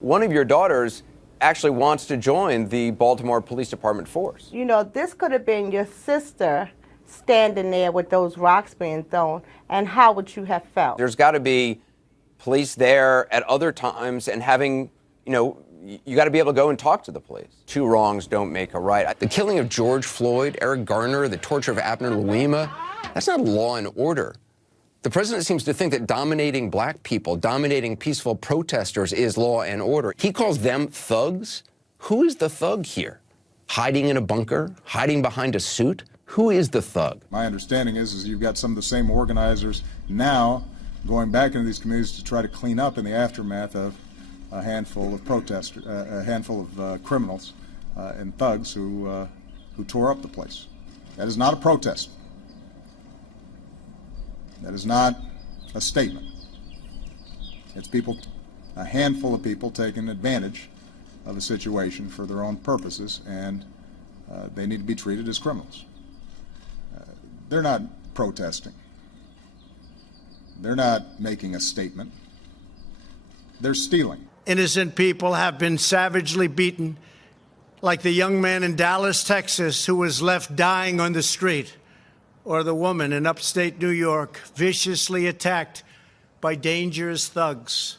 One of your daughters actually wants to join the Baltimore Police Department force. You know, this could have been your sister standing there with those rocks being thrown, and how would you have felt? There's got to be police there at other times and having, you got to be able to go and talk to the police. Two wrongs don't make a right. The killing of George Floyd, Eric Garner, the torture of Abner Louima, that's not law and order. The president seems to think that dominating black people, dominating peaceful protesters is law and order. He calls them thugs. Who is the thug here? Hiding in a bunker? Hiding behind a suit? Who is the thug? My understanding is you've got some of the same organizers now going back into these communities to try to clean up in the aftermath of a handful of protesters, a handful of criminals and thugs who tore up the place. That is not a protest. That is not a statement. It's people, a handful of people taking advantage of a situation for their own purposes, and they need to be treated as criminals. They're not protesting. They're not making a statement. They're stealing. Innocent people have been savagely beaten, like the young man in Dallas, Texas, who was left dying on the street, or the woman in upstate New York, viciously attacked by dangerous thugs.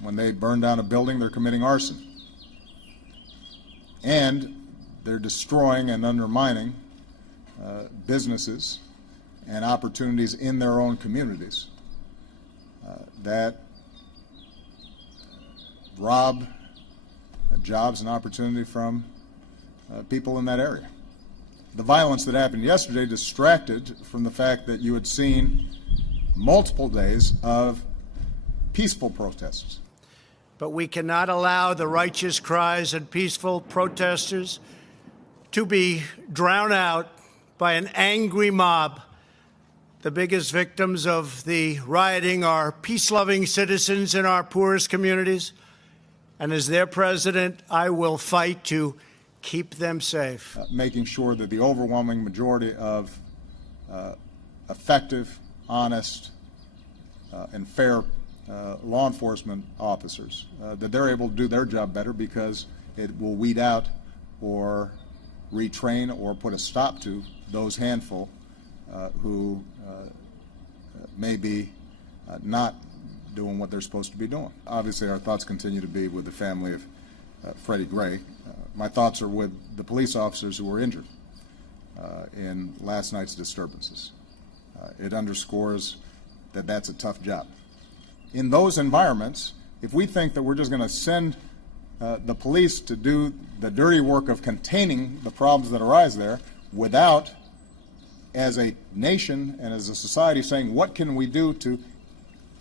When they burn down a building, they're committing arson. And they're destroying and undermining businesses and opportunities in their own communities that rob jobs and opportunity from people in that area. The violence that happened yesterday distracted from the fact that you had seen multiple days of peaceful protests. But we cannot allow the righteous cries of peaceful protesters to be drowned out by an angry mob. The biggest victims of the rioting are peace-loving citizens in our poorest communities. And as their president, I will fight to keep them safe. Making sure that the overwhelming majority of effective, honest, and fair law enforcement officers, that they're able to do their job better because it will weed out or retrain or put a stop to those handful who may be not doing what they're supposed to be doing. Obviously, our thoughts continue to be with the family of Freddie Gray. My thoughts are with the police officers who were injured in last night's disturbances. It underscores that that's a tough job. In those environments, if we think that we're just going to send the police to do the dirty work of containing the problems that arise there without, as a nation and as a society, saying what can we do to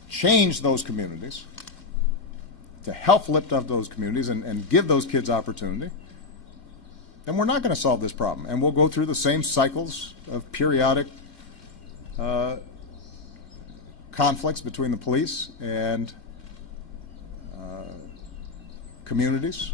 change those communities, to help lift up those communities and give those kids opportunity, then we're not going to solve this problem. And we'll go through the same cycles of periodic conflicts between the police and communities